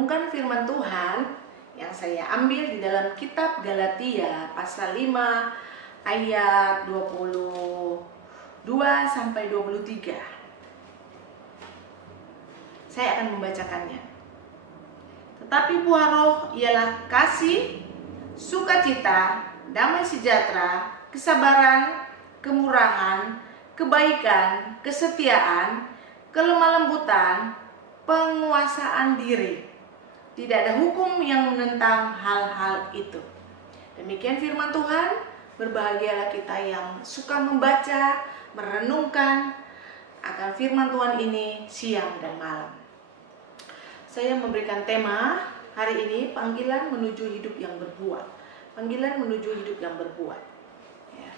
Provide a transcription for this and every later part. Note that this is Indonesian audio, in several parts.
merenungkan firman Tuhan yang saya ambil di dalam kitab Galatia pasal 5 ayat 22 sampai 23. Saya akan membacakannya. Tetapi buah roh ialah kasih, sukacita, damai sejahtera, kesabaran, kemurahan, kebaikan, kesetiaan, kelemah lembutan, penguasaan diri. Tidak ada hukum yang menentang hal-hal itu. Demikian firman Tuhan. Berbahagialah kita yang suka membaca, merenungkan akan firman Tuhan ini siang dan malam. Saya memberikan tema hari ini, panggilan menuju hidup yang berbuah. Panggilan menuju hidup yang berbuah. Ya.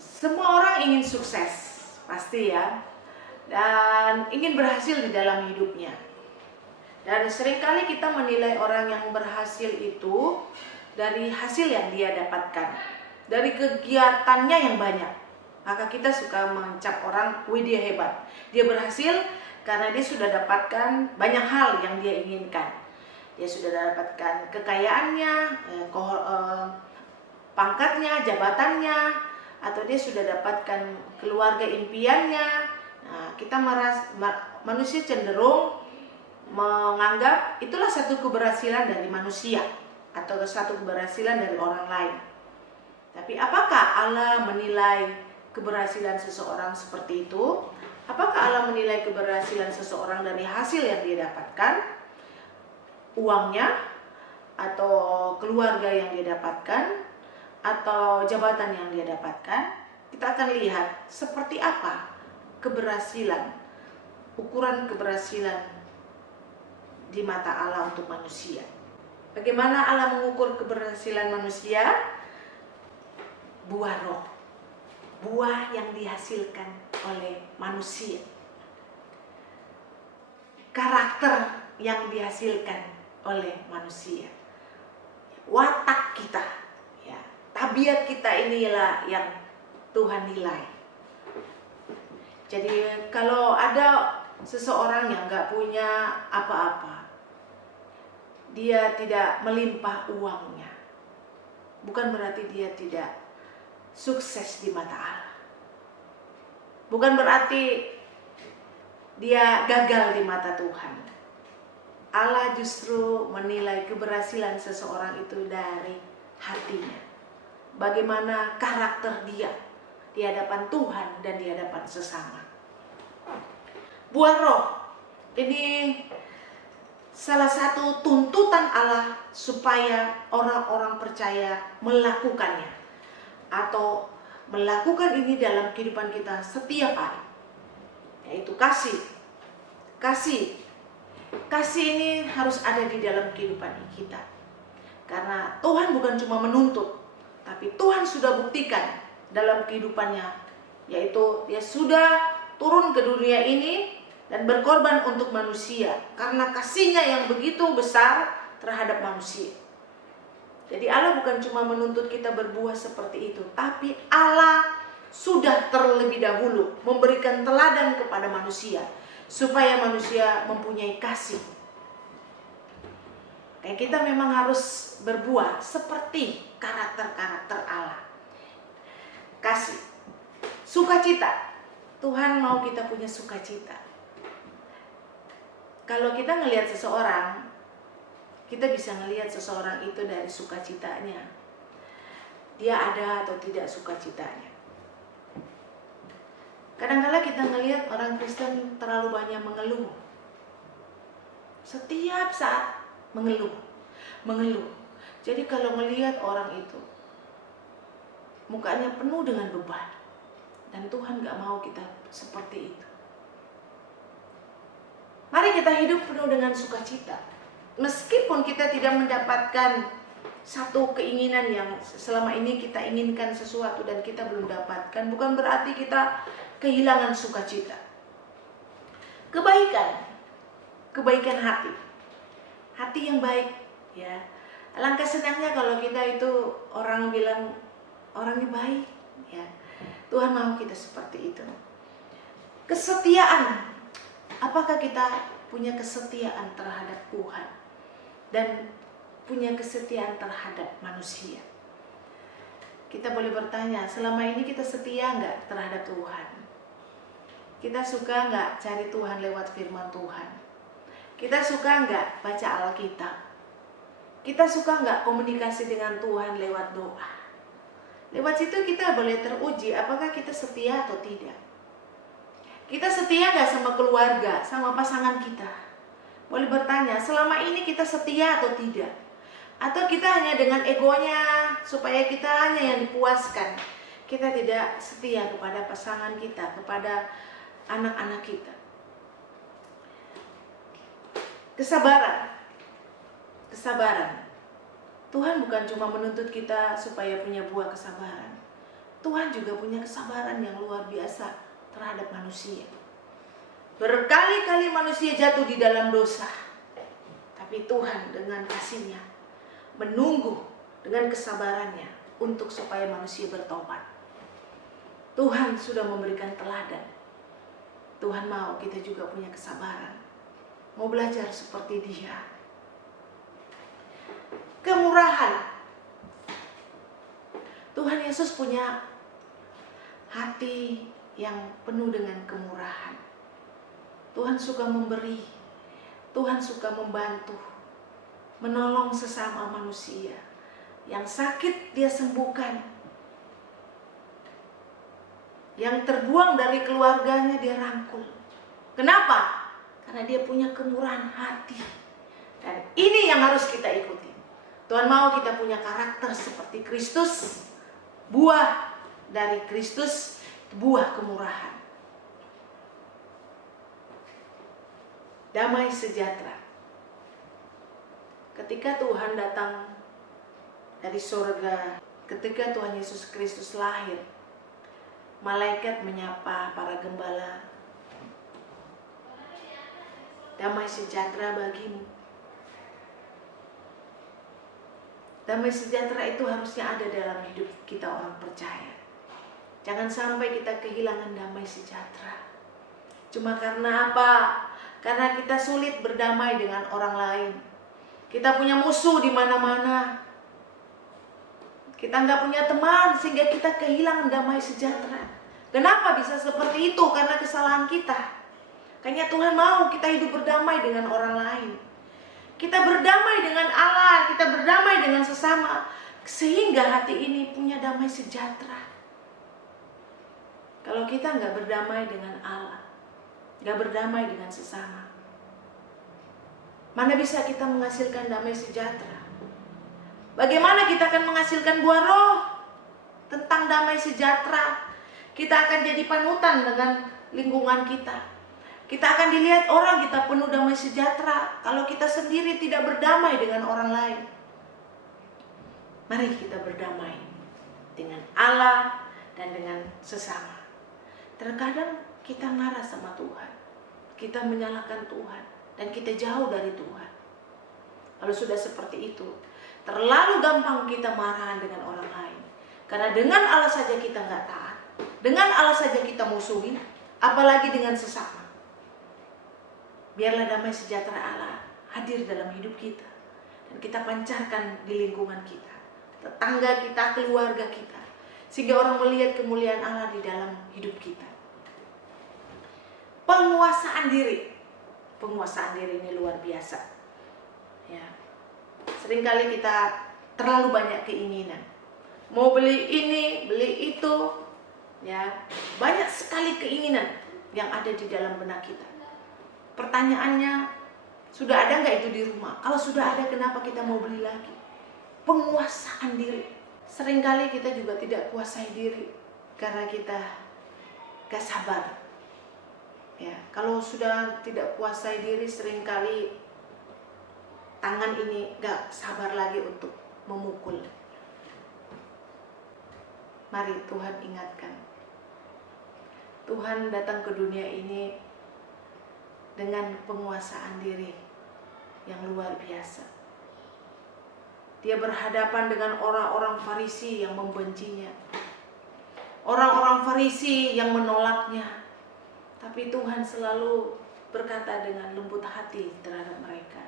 Semua orang ingin sukses, pasti ya. Dan ingin berhasil di dalam hidupnya. Dan seringkali kita menilai orang yang berhasil itu dari hasil yang dia dapatkan, dari kegiatannya yang banyak. Maka kita suka mencap orang, wih dia hebat, dia berhasil karena dia sudah dapatkan banyak hal yang dia inginkan. Dia sudah dapatkan kekayaannya, pangkatnya, jabatannya, atau dia sudah dapatkan keluarga impiannya. Nah, kita manusia cenderung menganggap itulah satu keberhasilan dari manusia atau satu keberhasilan dari orang lain. Tapi apakah Allah menilai keberhasilan seseorang seperti itu? Apakah Allah menilai keberhasilan seseorang dari hasil yang dia dapatkan, uangnya, atau keluarga yang dia dapatkan, atau jabatan yang dia dapatkan? Kita akan lihat seperti apa keberhasilan, ukuran keberhasilan di mata Allah untuk manusia. Bagaimana Allah mengukur keberhasilan manusia? Buah roh, buah yang dihasilkan oleh manusia, karakter yang dihasilkan oleh manusia, watak kita, ya, tabiat kita inilah yang Tuhan nilai. Jadi kalau ada seseorang yang gak punya apa-apa, dia tidak melimpah uangnya, bukan berarti dia tidak sukses di mata Allah. Bukan berarti dia gagal di mata Tuhan. Allah justru menilai keberhasilan seseorang itu dari hatinya. Bagaimana karakter dia di hadapan Tuhan dan di hadapan sesama. Buah roh ini salah satu tuntutan Allah supaya orang-orang percaya melakukannya atau melakukan ini dalam kehidupan kita setiap hari, yaitu kasih. Kasih ini harus ada di dalam kehidupan kita, karena Tuhan bukan cuma menuntut, tapi Tuhan sudah buktikan dalam kehidupannya, yaitu dia sudah turun ke dunia ini dan berkorban untuk manusia karena kasihnya yang begitu besar terhadap manusia. Jadi Allah bukan cuma menuntut kita berbuah seperti itu, tapi Allah sudah terlebih dahulu memberikan teladan kepada manusia supaya manusia mempunyai kasih. Kayak kita memang harus berbuah seperti karakter-karakter Allah. Kasih, sukacita. Tuhan mau kita punya sukacita. Kalau kita ngelihat seseorang, kita bisa ngelihat seseorang itu dari sukacitanya. Dia ada atau tidak sukacitanya. Kadang-kadang kita ngelihat orang Kristen terlalu banyak mengeluh. Setiap saat mengeluh. Jadi kalau melihat orang itu, mukanya penuh dengan beban. Dan Tuhan gak mau kita seperti itu. Mari kita hidup penuh dengan sukacita. Meskipun kita tidak mendapatkan satu keinginan yang selama ini kita inginkan sesuatu dan kita belum dapatkan, bukan berarti kita kehilangan sukacita. Kebaikan hati yang baik, ya. Alangkah senangnya kalau kita itu orang bilang orangnya baik, ya. Tuhan mau kita seperti itu. Kesetiaan. Apakah kita punya kesetiaan terhadap Tuhan dan punya kesetiaan terhadap manusia. Kita boleh bertanya, selama ini kita setia nggak terhadap Tuhan? Kita suka nggak cari Tuhan lewat firman Tuhan? Kita suka nggak baca Alkitab? Kita suka nggak komunikasi dengan Tuhan lewat doa? Lewat situ kita boleh teruji apakah kita setia atau tidak. Kita setia nggak sama keluarga, sama pasangan kita? Boleh bertanya, selama ini kita setia atau tidak? Atau kita hanya dengan egonya supaya kita hanya yang dipuaskan. Kita tidak setia kepada pasangan kita, kepada anak-anak kita. Kesabaran. Tuhan bukan cuma menuntut kita supaya punya buah kesabaran. Tuhan juga punya kesabaran yang luar biasa terhadap manusia. Berkali-kali manusia jatuh di dalam dosa, tapi Tuhan dengan kasih-Nya menunggu dengan kesabarannya untuk supaya manusia bertobat. Tuhan sudah memberikan teladan. Tuhan mau kita juga punya kesabaran, mau belajar seperti Dia. Kemurahan. Tuhan Yesus punya hati yang penuh dengan kemurahan. Tuhan suka memberi, Tuhan suka membantu, menolong sesama manusia. Yang sakit Dia sembuhkan, yang terbuang dari keluarganya Dia rangkul. Kenapa? Karena Dia punya kemurahan hati. Dan ini yang harus kita ikuti. Tuhan mau kita punya karakter seperti Kristus. Buah dari Kristus, buah kemurahan. Damai sejahtera. Ketika Tuhan datang dari surga, ketika Tuhan Yesus Kristus lahir, malaikat menyapa para gembala, damai sejahtera bagimu. Damai sejahtera itu harusnya ada dalam hidup kita orang percaya. Jangan sampai kita kehilangan damai sejahtera. Cuma karena apa? Karena kita sulit berdamai dengan orang lain. Kita punya musuh di mana-mana. Kita nggak punya teman sehingga kita kehilangan damai sejahtera. Kenapa bisa seperti itu? Karena kesalahan kita. Kayaknya Tuhan mau kita hidup berdamai dengan orang lain. Kita berdamai dengan Allah, kita berdamai dengan sesama, sehingga hati ini punya damai sejahtera. Kalau kita nggak berdamai dengan Allah, nggak berdamai dengan sesama, mana bisa kita menghasilkan damai sejahtera? Bagaimana kita akan menghasilkan buah roh tentang damai sejahtera? Kita akan jadi panutan dengan lingkungan kita. Kita akan dilihat orang kita penuh damai sejahtera kalau kita sendiri tidak berdamai dengan orang lain. Mari kita berdamai dengan Allah dan dengan sesama. Terkadang kita marah sama Tuhan, kita menyalahkan Tuhan, dan kita jauh dari Tuhan. Kalau sudah seperti itu, terlalu gampang kita marahan dengan orang lain. Karena dengan Allah saja kita nggak taat, dengan Allah saja kita musuhin, apalagi dengan sesama. Biarlah damai sejahtera Allah hadir dalam hidup kita, dan kita pancarkan di lingkungan kita, tetangga kita, keluarga kita, sehingga orang melihat kemuliaan Allah di dalam hidup kita. Penguasaan diri. Penguasaan diri ini luar biasa. Ya. Seringkali kita terlalu banyak keinginan. Mau beli ini, beli itu, ya. Banyak sekali keinginan yang ada di dalam benak kita. Pertanyaannya, sudah ada nggak itu di rumah? Kalau sudah ada, kenapa kita mau beli lagi? Penguasaan diri. Seringkali kita juga tidak kuasai diri karena kita gak sabar. Ya, kalau sudah tidak kuasai diri, seringkali tangan ini gak sabar lagi untuk memukul. Mari Tuhan ingatkan, Tuhan datang ke dunia ini dengan penguasaan diri yang luar biasa. Dia berhadapan dengan orang-orang Farisi yang membencinya, orang-orang Farisi yang menolaknya. Tapi Tuhan selalu berkata dengan lembut hati terhadap mereka.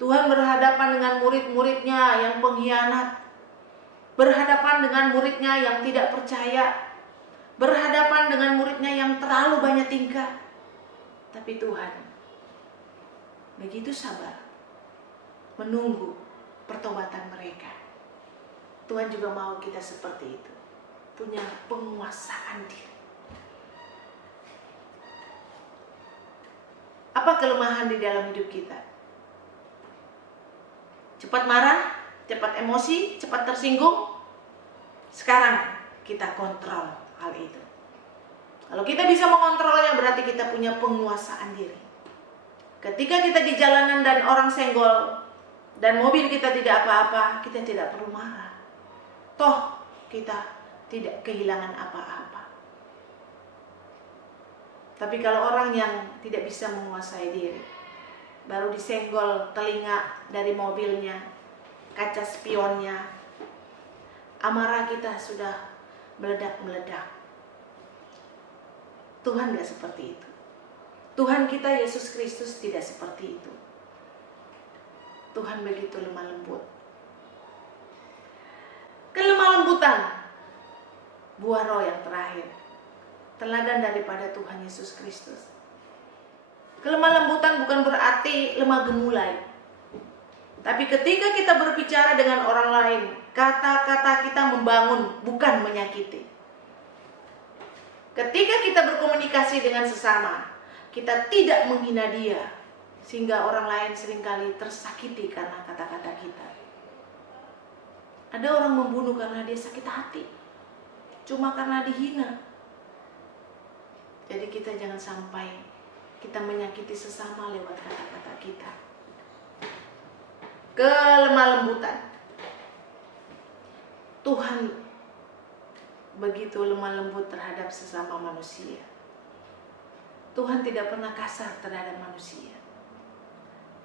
Tuhan berhadapan dengan murid-muridnya yang pengkhianat, berhadapan dengan muridnya yang tidak percaya, berhadapan dengan muridnya yang terlalu banyak tingkah. Tapi Tuhan begitu sabar menunggu pertobatan mereka. Tuhan juga mau kita seperti itu, punya penguasaan diri. Apa kelemahan di dalam hidup kita? Cepat marah, cepat emosi, cepat tersinggung. Sekarang kita kontrol hal itu. Kalau kita bisa mengontrolnya, berarti kita punya penguasaan diri. Ketika kita di jalanan dan orang senggol dan mobil kita tidak apa-apa, kita tidak perlu marah. Toh kita tidak kehilangan apa-apa. Tapi kalau orang yang tidak bisa menguasai diri, baru disenggol telinga dari mobilnya, kaca spionnya, amarah kita sudah meledak-meledak. Tuhan gak seperti itu. Tuhan kita Yesus Kristus tidak seperti itu. Tuhan begitu lemah lembut. Kelemah lembutan, buah roh yang terakhir, teladan daripada Tuhan Yesus Kristus. Kelemah lembutan bukan berarti lemah gemulai. Tapi ketika kita berbicara dengan orang lain, kata-kata kita membangun, bukan menyakiti. Ketika kita berkomunikasi dengan sesama, kita tidak menghina dia, sehingga orang lain seringkali tersakiti karena kata-kata kita. Ada orang membunuh karena dia sakit hati, cuma karena dihina. Jadi kita jangan sampai kita menyakiti sesama lewat kata-kata kita. Kelemah lembutan. Tuhan begitu lemah lembut terhadap sesama manusia. Tuhan tidak pernah kasar terhadap manusia.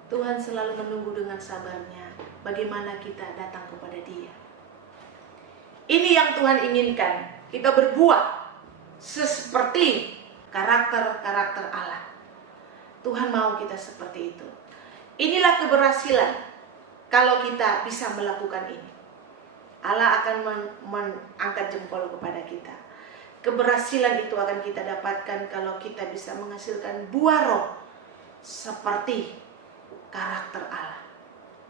Tuhan selalu menunggu dengan sabarnya bagaimana kita datang kepada Dia. Ini yang Tuhan inginkan, kita berbuat seperti karakter-karakter Allah. Tuhan mau kita seperti itu. Inilah keberhasilan kalau kita bisa melakukan ini. Allah akan mengangkat jempol kepada kita. Keberhasilan itu akan kita dapatkan kalau kita bisa menghasilkan buah roh seperti karakter Allah.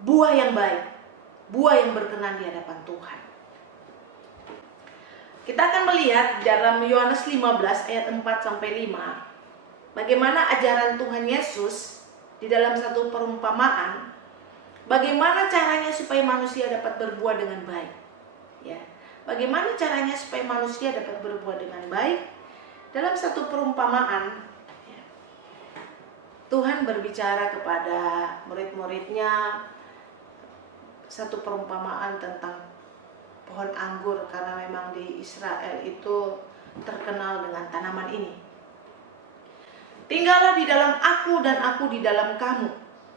Buah yang baik, buah yang berkenan di hadapan Tuhan. Kita akan melihat dalam Yohanes 15 ayat 4-5 bagaimana ajaran Tuhan Yesus di dalam satu perumpamaan, bagaimana caranya supaya manusia dapat berbuat dengan baik. Ya, bagaimana caranya supaya manusia dapat berbuat dengan baik? Dalam satu perumpamaan, ya, Tuhan berbicara kepada murid-muridnya satu perumpamaan tentang pohon anggur, karena memang di Israel itu terkenal dengan tanaman ini. Tinggallah di dalam aku dan aku di dalam kamu,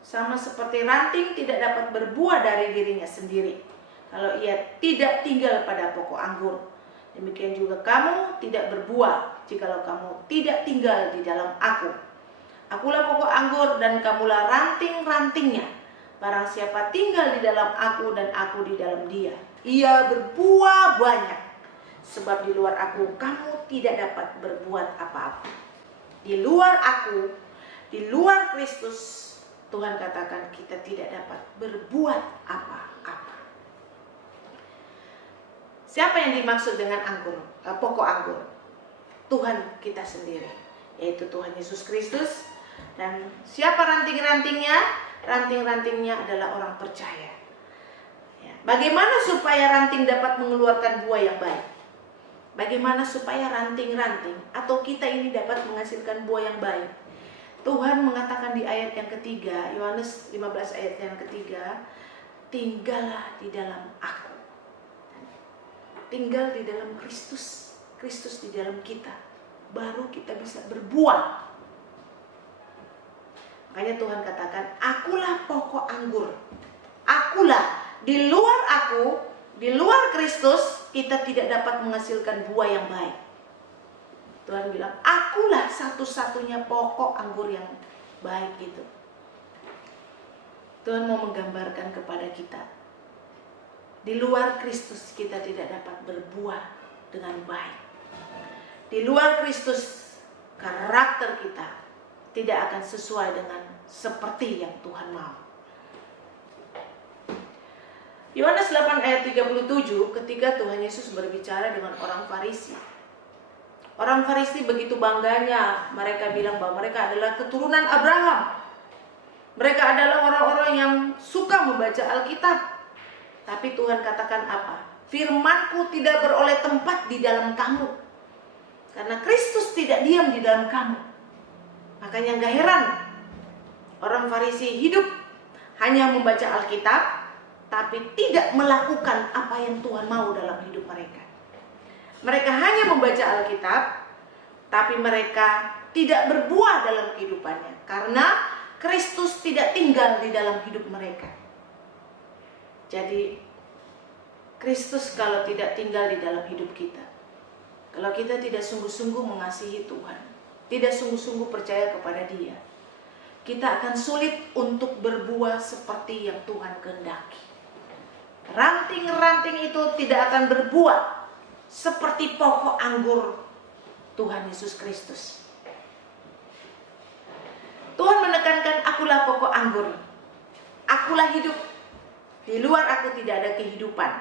sama seperti ranting tidak dapat berbuah dari dirinya sendiri kalau ia tidak tinggal pada pokok anggur. Demikian juga kamu tidak berbuah jikalau kamu tidak tinggal di dalam aku. Akulah pokok anggur dan kamulah ranting-rantingnya. Barang siapa tinggal di dalam aku dan aku di dalam dia, ia berbuah banyak. Sebab di luar aku kamu tidak dapat berbuat apa-apa. Di luar aku, di luar Kristus, Tuhan katakan kita tidak dapat berbuat apa-apa. Siapa yang dimaksud dengan anggur, pokok anggur? Tuhan kita sendiri, yaitu Tuhan Yesus Kristus. Dan siapa ranting-rantingnya? Ranting-rantingnya adalah orang percaya. Ya. Bagaimana supaya ranting dapat mengeluarkan buah yang baik? Bagaimana supaya ranting-ranting atau kita ini dapat menghasilkan buah yang baik? Tuhan mengatakan di ayat yang ketiga, Yohanes 15 ayat yang ketiga, tinggallah di dalam aku. Tinggal di dalam Kristus, Kristus di dalam kita, baru kita bisa berbuah. Makanya Tuhan katakan, akulah pokok anggur. Akulah, di luar aku, di luar Kristus, kita tidak dapat menghasilkan buah yang baik. Tuhan bilang, akulah satu-satunya pokok anggur yang baik itu. Tuhan mau menggambarkan kepada kita, di luar Kristus kita tidak dapat berbuah dengan baik. Di luar Kristus, karakter kita tidak akan sesuai dengan seperti yang Tuhan mau. Yohanes 8 ayat 37, ketika Tuhan Yesus berbicara dengan orang Farisi. Orang Farisi begitu bangganya, mereka bilang bahwa mereka adalah keturunan Abraham. Mereka adalah orang-orang yang suka membaca Alkitab. Tapi Tuhan katakan apa? Firman-Ku tidak beroleh tempat di dalam kamu. Karena Kristus tidak diam di dalam kamu. Makanya gak heran orang Farisi hidup hanya membaca Alkitab, tapi tidak melakukan apa yang Tuhan mau dalam hidup mereka. Mereka hanya membaca Alkitab, tapi mereka tidak berbuah dalam kehidupannya. Karena Kristus tidak tinggal di dalam hidup mereka. Jadi, Kristus kalau tidak tinggal di dalam hidup kita, kalau kita tidak sungguh-sungguh mengasihi Tuhan, tidak sungguh-sungguh percaya kepada Dia, kita akan sulit untuk berbuah seperti yang Tuhan kehendaki. Ranting-ranting itu tidak akan berbuah seperti pokok anggur Tuhan Yesus Kristus. Tuhan menekankan, akulah pokok anggur, akulah hidup. Di luar aku tidak ada kehidupan.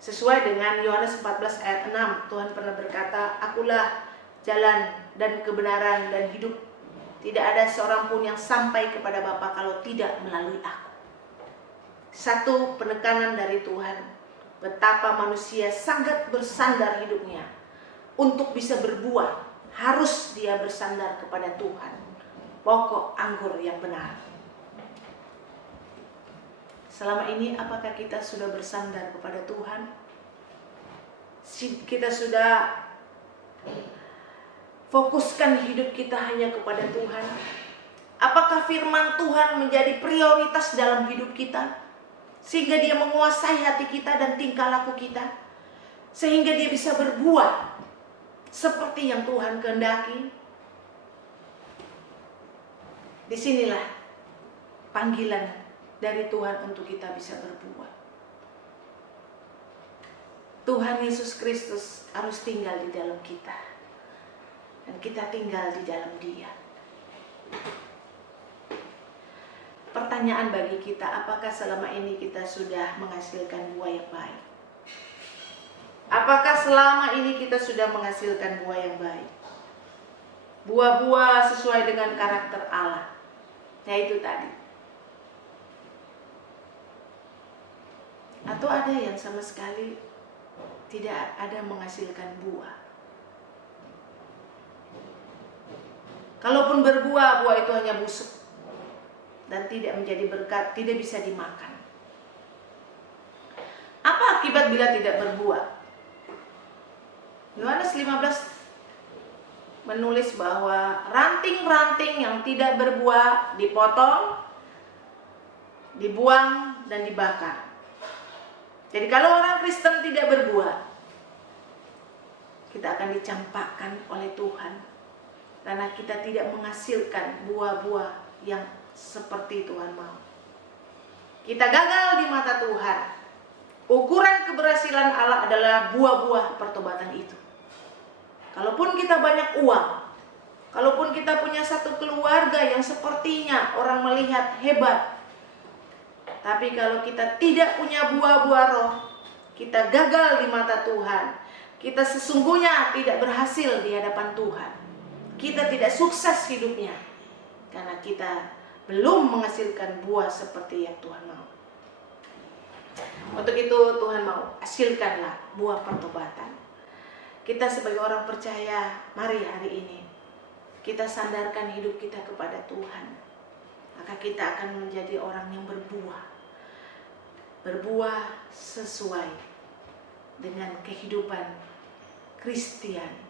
Sesuai dengan Yohanes 14 ayat 6, Tuhan pernah berkata, akulah jalan dan kebenaran dan hidup. Tidak ada seorang pun yang sampai kepada Bapa kalau tidak melalui aku. Satu penekanan dari Tuhan, betapa manusia sangat bersandar hidupnya. Untuk bisa berbuah, harus dia bersandar kepada Tuhan, pokok anggur yang benar. Selama ini apakah kita sudah bersandar kepada Tuhan? Kita sudah fokuskan hidup kita hanya kepada Tuhan? Apakah firman Tuhan menjadi prioritas dalam hidup kita? Sehingga dia menguasai hati kita dan tingkah laku kita. Sehingga dia bisa berbuah seperti yang Tuhan kehendaki. Disinilah panggilan dari Tuhan untuk kita bisa berbuah. Tuhan Yesus Kristus harus tinggal di dalam kita. Dan kita tinggal di dalam Dia. Pertanyaan bagi kita, apakah selama ini kita sudah menghasilkan buah yang baik? Apakah selama ini kita sudah menghasilkan buah yang baik? Buah-buah sesuai dengan karakter Allah. Yaitu tadi. Atau ada yang sama sekali tidak ada menghasilkan buah. Kalaupun berbuah, buah itu hanya busuk dan tidak menjadi berkat, tidak bisa dimakan. Apa akibat bila tidak berbuah? Yohanes 15 menulis bahwa ranting-ranting yang tidak berbuah dipotong, dibuang, dan dibakar. Jadi kalau orang Kristen tidak berbuah, kita akan dicampakkan oleh Tuhan. Karena kita tidak menghasilkan buah-buah yang seperti Tuhan mau. Kita gagal di mata Tuhan. Ukuran keberhasilan Allah adalah buah-buah pertobatan itu. Kalaupun kita banyak uang, kalaupun kita punya satu keluarga yang sepertinya orang melihat hebat, tapi kalau kita tidak punya buah-buah roh, kita gagal di mata Tuhan. Kita sesungguhnya tidak berhasil di hadapan Tuhan. Kita tidak sukses hidupnya karena kita belum menghasilkan buah seperti yang Tuhan mau. Untuk itu Tuhan mau hasilkanlah buah pertobatan. Kita sebagai orang percaya, mari hari ini kita sandarkan hidup kita kepada Tuhan. Maka kita akan menjadi orang yang berbuah. Berbuah sesuai dengan kehidupan Kristiani.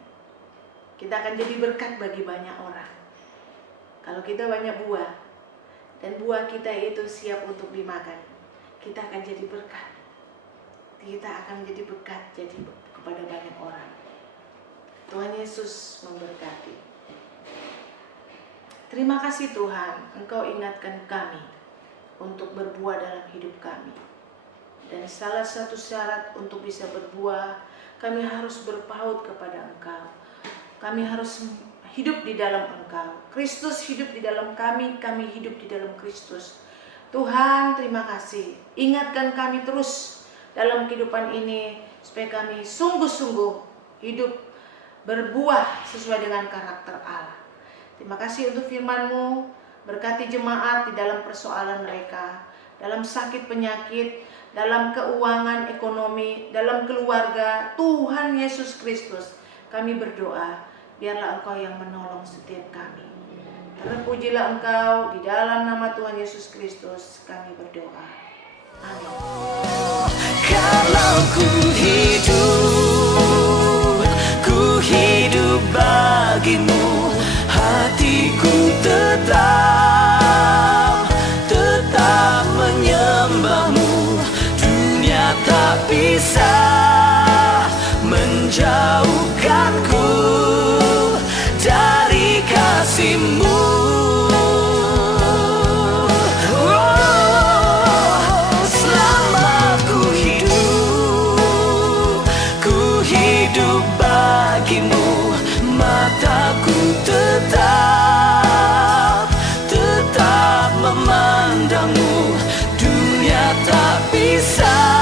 Kita akan jadi berkat bagi banyak orang. Kalau kita banyak buah, dan buah kita itu siap untuk dimakan, kita akan jadi berkat. Kita akan menjadi berkat jadi kepada banyak orang. Tuhan Yesus memberkati. Terima kasih Tuhan, Engkau ingatkan kami untuk berbuah dalam hidup kami. Dan salah satu syarat untuk bisa berbuah, kami harus berpaut kepada Engkau. Kami harus hidup di dalam Engkau. Kristus hidup di dalam kami hidup di dalam Kristus. Tuhan, terima kasih. Ingatkan kami terus dalam kehidupan ini, supaya kami sungguh-sungguh hidup berbuah sesuai dengan karakter Allah. Terima kasih untuk firman-Mu. Berkati jemaat di dalam persoalan mereka, dalam sakit penyakit, dalam keuangan ekonomi, dalam keluarga. Tuhan Yesus Kristus, kami berdoa, biarlah Engkau yang menolong setiap kami. Terpujilah Engkau, di dalam nama Tuhan Yesus Kristus kami berdoa. Amin. Kalau ku hidup bagimu, hatiku tetap menyembahmu. Dunia tak bisa menjauhkanku dari kasih-Mu. Selama ku hidup bagimu, mataku tetap memandangmu. Dunia tak bisa